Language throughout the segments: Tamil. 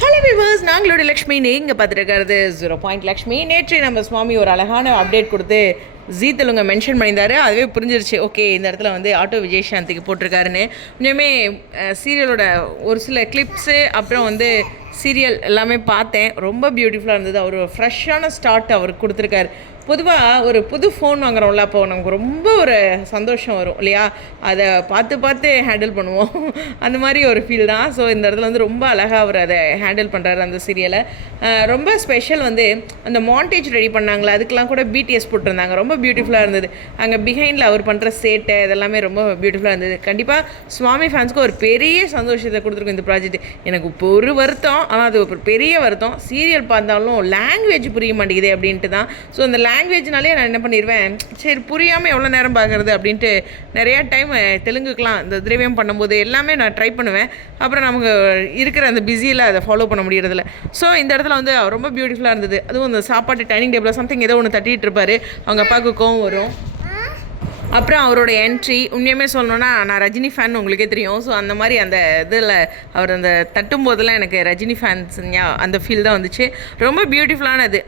ஹலோ விவர்ஸ் நாங்களோட லக்ஷ்மி நீங்கள் பார்த்துருக்கிறது ஜீரோ பாயிண்ட் லக்ஷ்மி. நேற்று நம்ம சுவாமி ஒரு அழகான அப்டேட் கொடுத்து ஜீ தெலுங்க மென்ஷன் பண்ணியிருந்தாரு. அதுவே புரிஞ்சிருச்சு. ஓகே இந்த இடத்துல வந்து ஆட்டோ விஜயசாந்திக்கு போட்டிருக்காருன்னு. இன்னுமே சீரியலோட ஒரு சில கிளிப்ஸு அப்புறம் வந்து சீரியல் எல்லாமே பார்த்தேன். ரொம்ப பியூட்டிஃபுல்லாக இருந்தது. அவர் ஃப்ரெஷ்ஷான ஸ்டார்ட் அவர் கொடுத்துருக்காரு. பொதுவாக ஒரு புது ஃபோன் வாங்குறோம்ல அப்போ நமக்கு ரொம்ப ஒரு சந்தோஷம் வரும் இல்லையா? அதை பார்த்து பார்த்து ஹேண்டில் பண்ணுவோம். அந்த மாதிரி ஒரு ஃபீல் தான். ஸோ இந்த இடத்துல வந்து ரொம்ப அழகாக அவர் அதை ஹேண்டில் பண்ணுறாரு அந்த சீரியலை ரொம்ப ஸ்பெஷல் வந்து அந்த மாண்டேஜ் ரெடி பண்ணாங்களே அதுக்கெலாம் கூட பிடிஎஸ் போட்டிருந்தாங்க. ரொம்ப ரொம்ப பியூட்டிஃபுல்லாக இருந்தது. அங்கே பிஹைண்டில் அவர் பண்ணுற சேட்டை இதெல்லாமே ரொம்ப பியூட்டிஃபுல்லாக இருந்தது. கண்டிப்பாக சுவாமி ஃபேன்ஸ்க்கு ஒரு பெரிய சந்தோஷத்தை கொடுத்துருக்கும் இந்த ப்ராஜெக்ட் எனக்கு இப்போ ஒரு வருத்தம் ஆனால் அது ஒரு பெரிய வருத்தம். சீரியல் பார்த்தாலும் லாங்குவேஜ் புரிய மாட்டேங்குது அப்படின்ட்டு தான். ஸோ அந்த லாங்குவேஜ்னாலே நான் என்ன பண்ணிடுவேன் சரி புரியாமல் எவ்வளோ நேரம் பார்க்குறது அப்படின்ட்டு நிறையா டைம் தெலுங்குக்கெலாம் இந்த திரவியம் பண்ணும்போது எல்லாமே நான் ட்ரை பண்ணுவேன். அப்புறம் நமக்கு இருக்கிற அந்த பிஸியில் அதை ஃபாலோ பண்ண முடியறதில்ல. ஸோ இந்த இடத்துல வந்து ரொம்ப பியூட்டிஃபுல்லாக இருந்தது. அதுவும் அந்த சாப்பாட்டு டைனிங் டேபிளில் சம்திங் ஏதோ ஒன்று தட்டிகிட்டு இருப்பார். அவங்க அப்பா கோவம் வரும். அப்புறம் அவரோட என்ட்ரி உண்மையுமே சொல்லணுன்னா நான் ரஜினி ஃபேன் உங்களுக்கே தெரியும். ஸோ அந்த மாதிரி அந்த இதில் அவர் அந்த தட்டும் போதெல்லாம் எனக்கு ரஜினி ஃபேன்ஸ் அந்த ஃபீல் தான் வந்துச்சு. ரொம்ப பியூட்டிஃபுல்லானது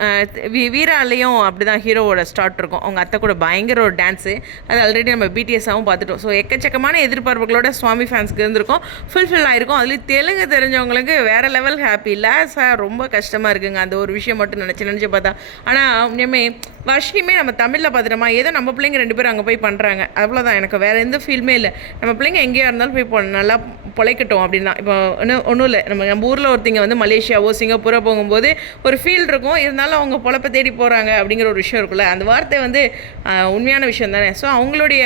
வீராலையும் அப்படி தான் ஹீரோவோட ஸ்டார்ட் இருக்கும். அவங்க அத்தை கூட பயங்கர ஒரு டான்ஸு அது ஆல்ரெடி நம்ம பிடிஎஸ்ஸாகவும் பார்த்துட்டோம். ஸோ எக்கச்சக்கமான எதிர்பார்ப்புகளோட சுவாமி ஃபேன்ஸ்க்கு இருந்திருக்கும். ஃபுல்ஃபில் ஆகிருக்கும் அதுலேயும் தெலுங்கு தெரிஞ்சவங்களுக்கு வேறு லெவல் ஹாப்பி இல்லை. சார் ரொம்ப கஷ்டமாக இருக்குங்க. அந்த ஒரு விஷயம் மட்டும் நினச்சி நினச்சி பார்த்தா. ஆனால் உண்மையுமே வருஷமே நம்ம தமிழில் பார்த்துட்டோமா ஏதோ நம்ம பிள்ளைங்க ரெண்டு பேரும் அங்கே போய் பண்ணுறாங்க அவ்வளோதான் எனக்கு வேறு எந்த ஃபீல்மே இல்லை. நம்ம பிள்ளைங்க எங்கேயா இருந்தாலும் போய் பொ- நல்லா பொழைக்கட்டும் அப்படின்னா. இப்போ ஒன்றும் ஒன்றும் இல்லை. நம்ம நம்ம ஊரில் ஒருத்தங்க வந்து மலேசியாவோ சிங்கப்பூரோ போகும்போது ஒரு ஃபீல் இருக்கும். இருந்தாலும் அவங்க பொழப்ப தேடி போகிறாங்க அப்படிங்கிற ஒரு விஷயம் இருக்குல்ல அந்த வார்த்தை வந்து உண்மையான விஷயம் தானே. ஸோ அவங்களுடைய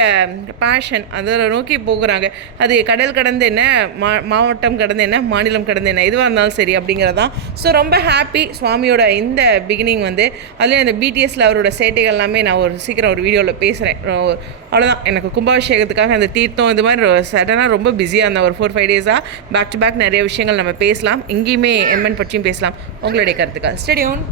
பேஷன் அதில் நோக்கி போகிறாங்க. அது கடல் கடந்து என்ன மா மாவட்டம் கடந்து என்ன மாநிலம் கடந்து என்ன எதுவாக இருந்தாலும் சரி அப்படிங்கிறதான் ஸோ ரொம்ப ஹாப்பி சுவாமியோட இந்த பிகினிங் வந்து. அதுலேயும் அந்த பிடிஎஸில் அவரோட சேட்டைகள் எல்லாமே நான் ஒரு சீக்கிரம் ஒரு வீடியோவில் பேசுகிறேன் அவ்வளோதான் எனக்கு கும்பாபிஷேகத்துக்காக அந்த தீர்த்தம் இது மாதிரி சடனாக ரொம்ப பிஸியாக இருந்தேன். ஒரு ஃபோர் ஃபைவ் டேஸாக பேக் டு பேக் நிறைய விஷயங்கள் நம்ம பேசலாம். இங்கேயுமே எம்என் பற்றியும் பேசலாம். உங்களுடைய கருத்துக்கள். ஸ்டேடியோன்